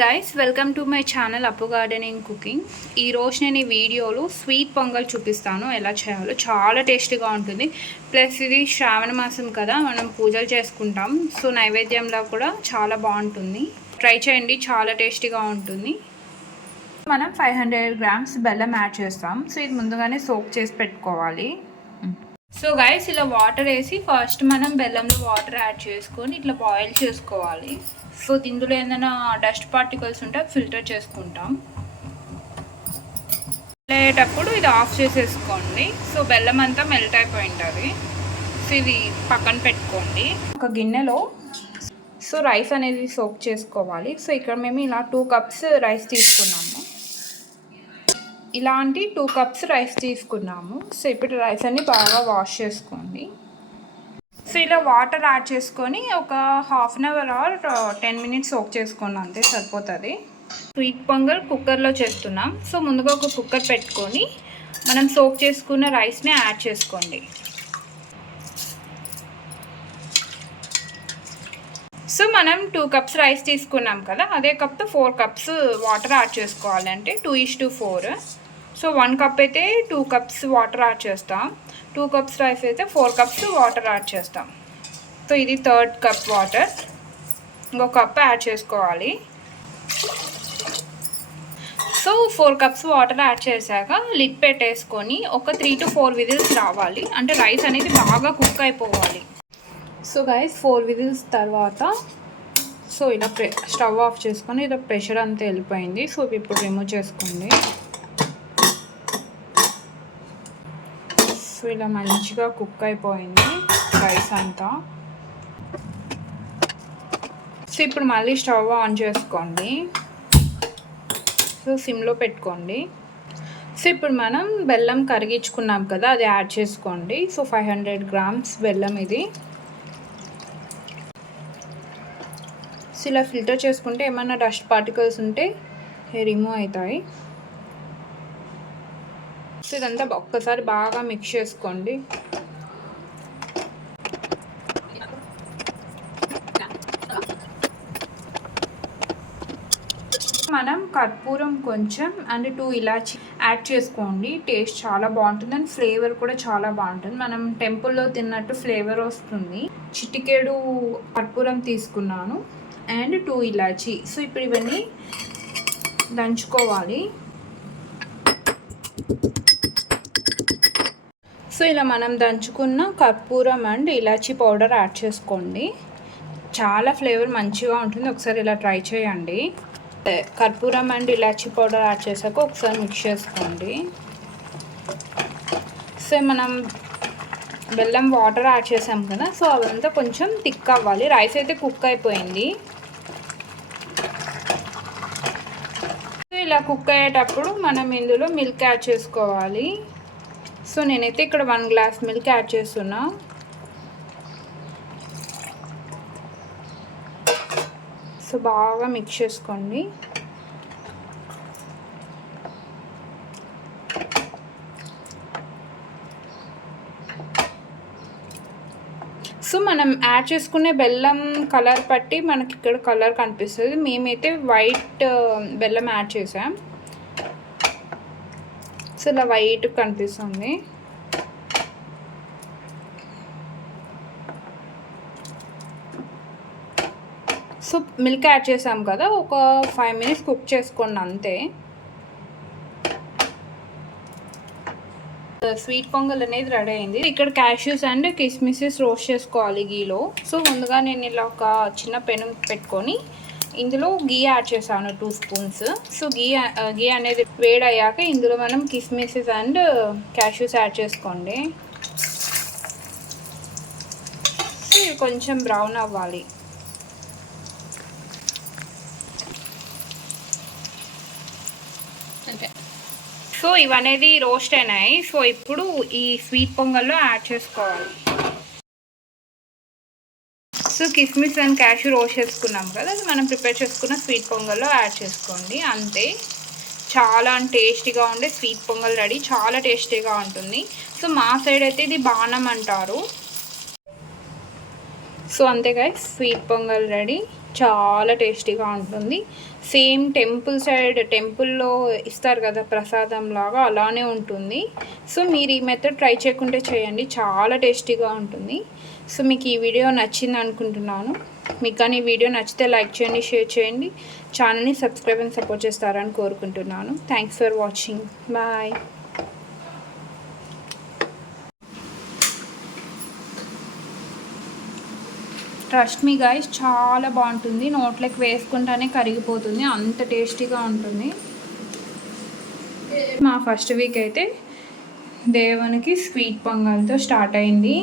Guys welcome to my channel Appu gardening cooking ఈరోజు నేను ఈ వీడియోలో స్వీట్ పొంగల్ చూపిస్తాను. ఎలా చేయాలో చాలా టేస్టీగా ఉంటుంది. ప్లస్ ఇది శ్రావణ మాసం కదా మనం పూజలు చేసుకుంటాం. సో నైవేద్యంలో కూడా చాలా బాగుంటుంది. ట్రై చేయండి చాలా టేస్టీగా ఉంటుంది. మనం ఫైవ్ హండ్రెడ్ గ్రామ్స్ బెల్లం యాడ్ చేస్తాం. సో ఇది ముందుగానే సోక్ చేసి పెట్టుకోవాలి. సో గైస్ ఇలా వాటర్ వేసి ఫస్ట్ మనం బెల్లంలో వాటర్ యాడ్ చేసుకొని ఇట్లా బాయిల్ చేసుకోవాలి. సో ఇందులో ఏదైనా డస్ట్ పార్టికల్స్ ఉంటే ఫిల్టర్ చేసుకుంటాం. అయ్యేటప్పుడు ఇది ఆఫ్ చేసేసుకోండి. సో బెల్లం అంతా మెల్ట్ అయిపోయి ఉంటుంది సో ఇది పక్కన పెట్టుకోండి. ఒక గిన్నెలో సో రైస్ అనేది సోక్ చేసుకోవాలి. సో ఇక్కడ మేము ఇలా టూ కప్స్ రైస్ తీసుకున్నాము. ఇలాంటి టూ కప్స్ రైస్ తీసుకున్నాము. సో ఇప్పుడు రైస్ అన్ని బాగా వాష్ చేసుకోండి. సో ఇలా వాటర్ యాడ్ చేసుకొని ఒక half an hour or ten minutes soak చేసుకోండి. అంతే సరిపోతుంది. స్వీట్ పొంగల్ కుక్కర్లో చేస్తున్నాం. సో ముందుగా ఒక కుక్కర్ పెట్టుకొని మనం సోక్ చేసుకున్న రైస్ని యాడ్ చేసుకోండి. సో మనం టూ కప్స్ రైస్ తీసుకున్నాం కదా అదే కప్తో ఫోర్ కప్స్ వాటర్ యాడ్ చేసుకోవాలంటే two is to four so one cup అయితే టూ కప్స్ వాటర్ యాడ్ చేస్తాం. టూ కప్స్ రైస్ అయితే ఫోర్ కప్స్ వాటర్ యాడ్ చేస్తాం. సో ఇది థర్డ్ కప్ వాటర్. ఇంకో కప్ యాడ్ చేసుకోవాలి. So four cups water add చేశాక lid పెట్టేసుకొని ఒక త్రీ టు ఫోర్ విజిల్స్ రావాలి. అంటే రైస్ అనేది బాగా కుక్ అయిపోవాలి. సో గైస్ ఫోర్ విజిల్స్ తర్వాత సో ఇలా ప్రె స్టవ్ ఆఫ్ చేసుకొని ఇలా ప్రెషర్ అంతా వెళ్ళిపోయింది. సో ఇప్పుడు రిమూవ్ చేసుకోండి. ఇలా మంచిగా కుక్ అయిపోయింది రైస్ అంతా. సో ఇప్పుడు మళ్ళీ స్టవ్ ఆన్ చేసుకోండి. సో సిమ్లో పెట్టుకోండి. సో ఇప్పుడు మనం బెల్లం కరిగించుకున్నాం కదా అది యాడ్ చేసుకోండి. సో ఫైవ్ హండ్రెడ్ గ్రామ్స్ బెల్లం ఇది. సో ఇలా ఫిల్టర్ చేసుకుంటే ఏమైనా డస్ట్ పార్టికల్స్ ఉంటే రిమూవ్ అవుతాయి. సో ఇదంతా ఒక్కసారి బాగా మిక్స్ చేసుకోండి. మనం కర్పూరం కొంచెం అండ్ టూ ఇలాచి యాడ్ చేసుకోండి. టేస్ట్ చాలా బాగుంటుంది అండ్ ఫ్లేవర్ కూడా చాలా బాగుంటుంది. మనం టెంపుల్లో తిన్నట్టు ఫ్లేవర్ వస్తుంది. చిటికేడు కర్పూరం తీసుకున్నాను. And two elaichi. సో ఇప్పుడు ఇవన్నీ దంచుకోవాలి. సో ఇలా మనం దంచుకున్న కర్పూరం అండ్ ఇలాచీ పౌడర్ యాడ్ చేసుకోండి. చాలా ఫ్లేవర్ మంచిగా ఉంటుంది. ఒకసారి ఇలా ట్రై చేయండి. కర్పూరం అండ్ ఇలాచీ పౌడర్ యాడ్ చేశాక ఒకసారి మిక్స్ చేసుకోండి. సో మనం బెల్లం వాటర్ యాడ్ చేసాం కదా సో అదంతా కొంచెం థిక్ అవ్వాలి. రైస్ అయితే కుక్ అయిపోయింది. సో ఇలా కుక్ అయ్యేటప్పుడు మనం ఇందులో మిల్క్ యాడ్ చేసుకోవాలి. సో నేనైతే ఇక్కడ వన్ గ్లాస్ మిల్క్ యాడ్ చేస్తున్నా. సో బాగా మిక్స్ చేసుకోండి. సో మనం యాడ్ చేసుకునే బెల్లం కలర్ పట్టి మనకి ఇక్కడ కలర్ కనిపిస్తుంది. మేమైతే వైట్ బెల్లం యాడ్ చేసాం. ఇలా వైట్ కనిపిస్తుంది. సో మిల్క్ యాడ్ చేసాం కదా ఒక ఫైవ్ మినిట్స్ కుక్ చేసుకోండి అంతే. స్వీట్ పొంగల్ అనేది రెడీ అయింది. ఇక్కడ క్యాష్యూస్ అండ్ కిస్మిసెస్ రోస్ట్ చేసుకోవాలి గీలో. సో ముందుగా నేను ఇలా ఒక చిన్న పెను పెట్టుకొని ఇందులో గీ యాడ్ చేశాను two spoons. So ghee ghee అనేది వేడయ్యాక ఇందులో మనం కిస్మిసెస్ అండ్ క్యాష్యూస్ యాడ్ చేసుకోండి. సో కొంచెం బ్రౌన్ అవ్వాలి. సో ఇవనేది రోస్ట్ అయినాయి. సో ఇప్పుడు ఈ స్వీట్ పొంగల్లో యాడ్ చేసుకోవాలి. సో కిస్మిస్ అండ్ క్యాషు రోస్ట్ చేసుకున్నాం కదా అది మనం ప్రిపేర్ చేసుకున్న స్వీట్ పొంగల్లో యాడ్ చేసుకోండి అంతే. చాలా టేస్టీగా ఉండే స్వీట్ పొంగల్ రెడీ చాలా టేస్టీగా ఉంటుంది. సో మా సైడ్ అయితే ఇది బాణం అంటారు. సో అంతే గాయస్ స్వీట్ పొంగల్ రెడీ చాలా టేస్టీగా ఉంటుంది. సేమ్ టెంపుల్ సైడ్ టెంపుల్లో ఇస్తారు కదా ప్రసాదం లాగా అలానే ఉంటుంది. సో మీరు ఈ మెథడ్ ట్రై చేయకుంటే చేయండి చాలా టేస్టీగా ఉంటుంది. సో మీకు ఈ వీడియో నచ్చింది అనుకుంటున్నాను. మీకు కానీ ఈ వీడియో నచ్చితే లైక్ చేయండి షేర్ చేయండి. ఛానల్ని సబ్స్క్రైబ్ అండ్ సపోర్ట్ చేస్తారని కోరుకుంటున్నాను. Thanks for watching bye trust me guys చాలా బాగుంటుంది. నోట్లోకి వేసుకుంటానే కరిగిపోతుంది. అంత టేస్టీగా ఉంటుంది. మా ఫస్ట్ వీక్ అయితే దేవునికి స్వీట్ పొంగల్తో స్టార్ట్ అయింది.